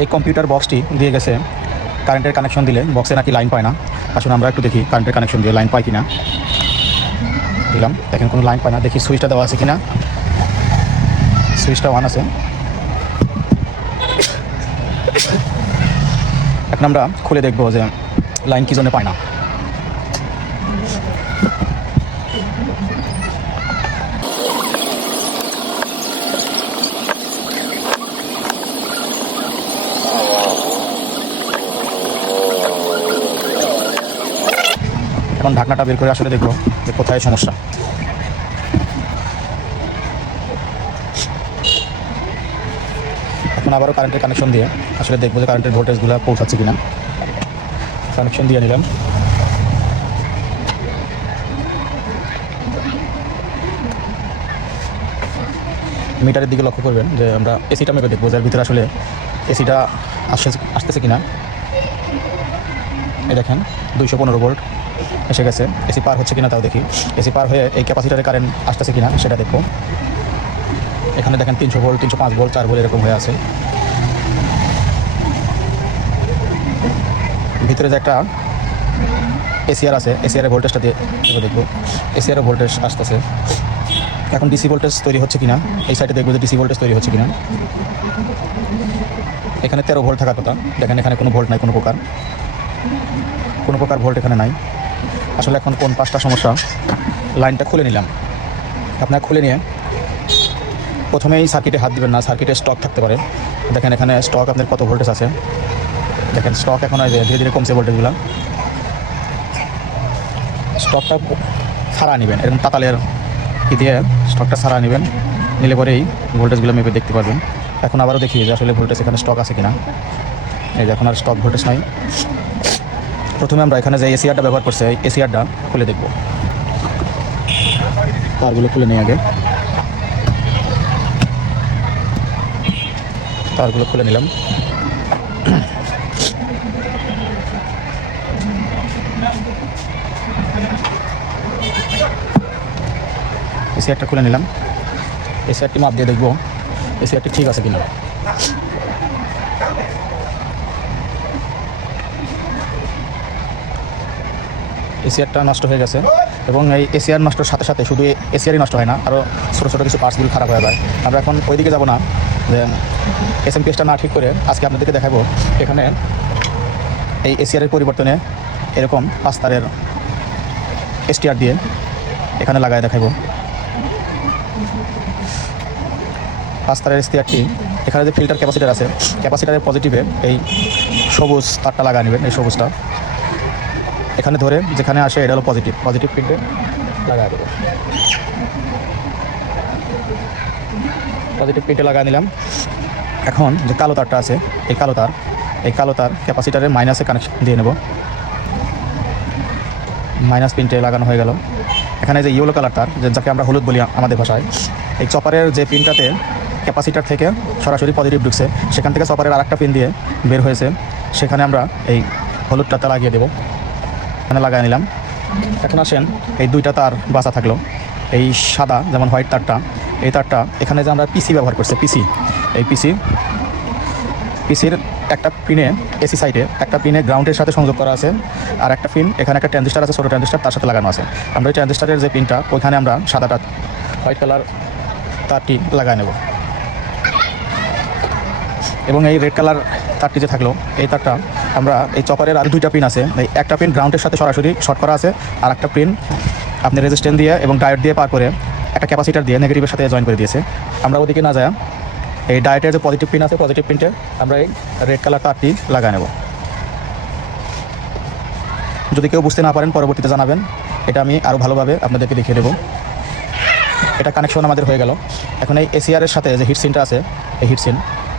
এই কম্পিউটার বক্সটি দিয়ে গেছে কারেন্টের কানেকশন দিলে বক্সে নাকি লাইন পায় না। আসলে আমরা একটু দেখি কারেন্টের কানেকশন দিয়ে লাইন পায় কিনা। দিলাম, দেখেন কোনো লাইন পায় না। দেখি সুইচটা দেওয়া আছে কিনা। সুইচটা অন আছে। এখন আমরা খুলে দেখবো যে লাইন কী জন্য পায় না। এখন ঢাকনাটা বের করে আসলে দেখবো যে কোথায় সমস্যা। এখন আবারও কারেন্টের কানেকশন দিয়ে আসলে দেখবো যে কারেন্টের ভোল্টেজগুলো পৌঁছাচ্ছে কিনা। কানেকশন দিয়ে নিলাম। মিটারের দিকে লক্ষ্য করবেন যে আমরা এসিটা মেপে দেখবো যার ভিতরে আসলে এসিটা আসতেছে কিনা। এই দেখেন 215 ভোল্ট এসে গেছে। এসি পার হচ্ছে কিনা তাও দেখি। এসি পার হয়ে এই ক্যাপাসিটারে কারেন্ট আসতেছে কিনা সেটা দেখবো। এখানে দেখেন 300 ভোল্ট, 305 ভোল্ট, 4 ভোল্ট এরকম হয়ে আছে। ভিতরে যে একটা এসিআর আছে, এসিআরের ভোল্টেজটা দিয়ে দেখবো। এসিআরের ভোল্টেজ আসতেছে। এখন ডিসি ভোল্টেজ তৈরি হচ্ছে কিনা এই সাইডে দেখবো যে ডিসি ভোল্টেজ তৈরি হচ্ছে কিনা। এখানে 13 ভোল্ট থাকার কথা, দেখেন এখানে কোনো ভোল্ট নাই, কোনো প্রকার ভোল্ট এখানে নাই। আসলে এখন কোন পাঁচটা সমস্যা। লাইনটা খুলে নিলাম। আপনার খুলে নিয়ে প্রথমেই সার্কিটে হাত দিবেন না, সার্কিটে স্টক থাকতে পারে। দেখেন এখানে স্টক আপনার কত ভোল্টেজ আছে। দেখেন স্টক এখন ধীরে ধীরে কমছে ভোল্টেজগুলো। স্টকটা ছাড়া নেবেন, এরকম তাতালের কি দিয়ে স্টকটা ছাড়া নেবেন, নিলে পরেই ভোল্টেজগুলো মেপে দেখতে পারবেন। এখন আবারও দেখি যে আসলে ভোল্টেজ এখানে স্টক আছে কিনা। এই যে এখন আর স্টক ভোল্টেজ নাই। প্রথমে আমরা এখানে যে এসিআরটা ব্যবহার করছে এই এসিআরটা খুলে দেখব। তারগুলো খুলে নিই আগে। তারগুলো খুলে নিলাম। এসিআরটা খুলে নিলাম। এসিআরটি মাপ দিয়ে দেখবো এসিআরটি ঠিক আছে কিনা। এসিআরটা নষ্ট হয়ে গেছে এবং এই এসিআর নষ্টর সাথে সাথে শুধু এসিআরই নষ্ট হয় না, আরও ছোটো ছোটো কিছু পার্টসগুলো খারাপ হয়ে যায়। আমরা এখন ওইদিকে যাব না, যে এসএমপিএসটা না ঠিক করে আজকে আপনাদেরকে দেখাবো এখানে এই এসিআরের পরিবর্তনে এরকম 5 তারের এসটিআর দিয়ে এখানে লাগায় দেখাবো। 5 তারের এসটিআরটি এখানে যে ফিল্টার ক্যাপাসিটার আছে, ক্যাপাসিটারের পজিটিভে এই সবুজ তারটা লাগা নেবেন। এই সবুজটা এখানে ধরে যেখানে আসে এটা হলো পজিটিভ পিনটে লাগাই দেবো। পজিটিভ পিনটে লাগা নিলাম। এখন যে কালো তারটা আছে এই কালো তার ক্যাপাসিটারের মাইনাসে কানেকশন দিয়ে নেব। মাইনাস পিনটে লাগানো হয়ে গেল। এখানে যে ইয়েলো কালার তার, যাকে আমরা হলুদ বলি আমাদের ভাষায়, এই চপারের যে পিনটাতে ক্যাপাসিটার থেকে সরাসরি পজিটিভ ঢুকছে, সেখান থেকে চপারের আরেকটা পিন দিয়ে বের হয়েছে, সেখানে আমরা এই হলুদটাতে লাগিয়ে দেবো। এখানে লাগাই নিলাম। এখন আসেন এই দুইটা তার বাঁচা থাকলো। এই সাদা যেমন হোয়াইট তারটা, এই তারটা এখানে যে আমরা পিসি ব্যবহার করছি, এই পিসির একটা পিনে এসি সাইডে একটা পিনে গ্রাউন্ডের সাথে সংযোগ করা আছে, আর একটা পিন এখানে একটা ট্রানজিস্টার আছে, ছোটো ট্রানজিস্টার তার সাথে লাগানো আছে। আমরা এই ট্রানজিস্টারের যে পিনটা ওইখানে আমরা সাদাটা হোয়াইট কালার তারটি লাগাই নেব। এবং এই রেড কালার তারটি যে থাকলো এই তারটা আমরা এই চপারের আর দুইটা পিন আছে, এই একটা পিন গ্রাউন্ডের সাথে সরাসরি শর্ট করা আছে, আর একটা পিন আপনি রেজিস্ট্যান্স দিয়ে এবং ডায়োড দিয়ে পার করে একটা ক্যাপাসিটার দিয়ে নেগেটিভের সাথে জয়েন করে দিয়েছে। আমরা ওদিকে না যায় এই ডায়োডের যে পজিটিভ পিন আছে, পজিটিভ পিনটে আমরা এই রেড কালার তারটি লাগাই নেব। যদি কেউ বুঝতে না পারেন পরবর্তীতে জানাবেন, এটা আমি আরও ভালোভাবে আপনাদেরকে দেখিয়ে দেবো। এটা কানেকশন আমাদের হয়ে গেল। এখন এই এসিআরের সাথে যে হিটসিনটা আছে, এই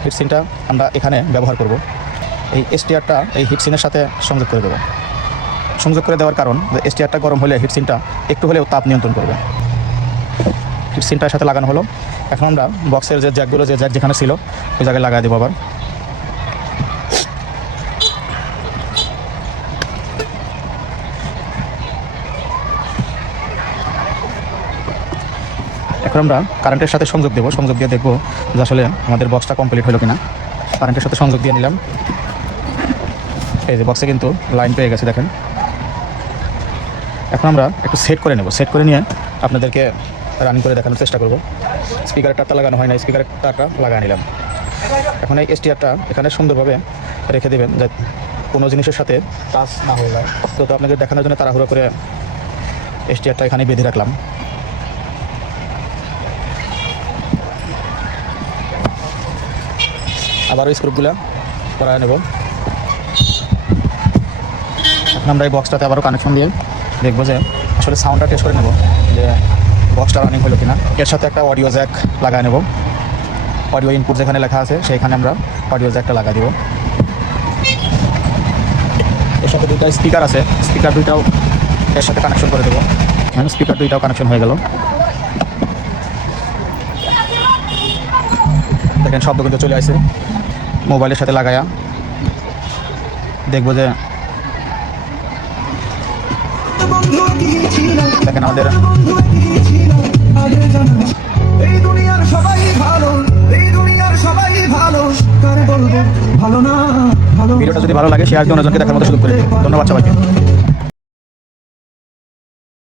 হিটসিনটা আমরা এখানে ব্যবহার করব। এই এসটিআরটা এই হিটসিনের সাথে সংযোগ করে দেবো। সংযোগ করে দেওয়ার কারণ যে এসটিআরটা গরম হলে হিটসিনটা একটু হলেও তাপ নিয়ন্ত্রণ করবে। হিটসিনটার সাথে লাগানো হলো। এখন আমরা বক্সের যে জ্যাকগুলো, যে জ্যাক যেখানে ছিল ওই জায়গায় লাগাই দেবো আবার। এখন আমরা কারেন্টের সাথে সংযোগ দেবো। সংযোগ দিয়ে দেখবো যে আসলে আমাদের বক্সটা কমপ্লিট হলো কিনা। কারেন্টের সাথে সংযোগ দিয়ে নিলাম। এই যে বক্সে কিন্তু লাইন পেয়ে গেছে দেখেন। এখন আমরা একটু সেট করে নেব, সেট করে নিয়ে আপনাদেরকে রানিং করে দেখানোর চেষ্টা করব। স্পিকারের তারটা লাগানো হয় না, স্পিকারের তারটা লাগিয়ে নিলাম। এখন এই এসটিআরটা এখানে সুন্দরভাবে রেখে দেবেন, যে কোনো জিনিসের সাথে টাচ না হয়ে যায়। তো আপনাদের দেখানোর জন্য তাড়াহুড়ো করে এসটিআরটা এখানে বেঁধে রাখলাম। আবারও স্ক্রুপগুলো করা নেব। এখন আমরা এই বক্সটাতে আবারও কানেকশন দিয়ে দেখবো যে আসলে সাউন্ডটা টেস্ট করে নেব যে বক্সটা রানিং হলো কিনা। এর সাথে একটা অডিও জ্যাক লাগায় নেব। অডিও ইনপুট যেখানে লেখা আছে সেইখানে আমরা অডিও জ্যাকটা লাগা দিব। এর সাথে দুইটা স্পিকার আছে, স্পিকার দুইটাও এর সাথে কানেকশন করে দেবো। এখানে স্পিকার দুইটাও কানেকশন হয়ে গেল। দেখেন শব্দ কিন্তু চলে আসে। মোবাইলের সাথে লাগায়া দেখবো যে দেখেন আমাদের ভিডিওটা যদি ভালো লাগে শেয়ার দিয়ে অন্যজনকে দেখার মতো সুযোগ করে দিন। ধন্যবাদ সবাইকে।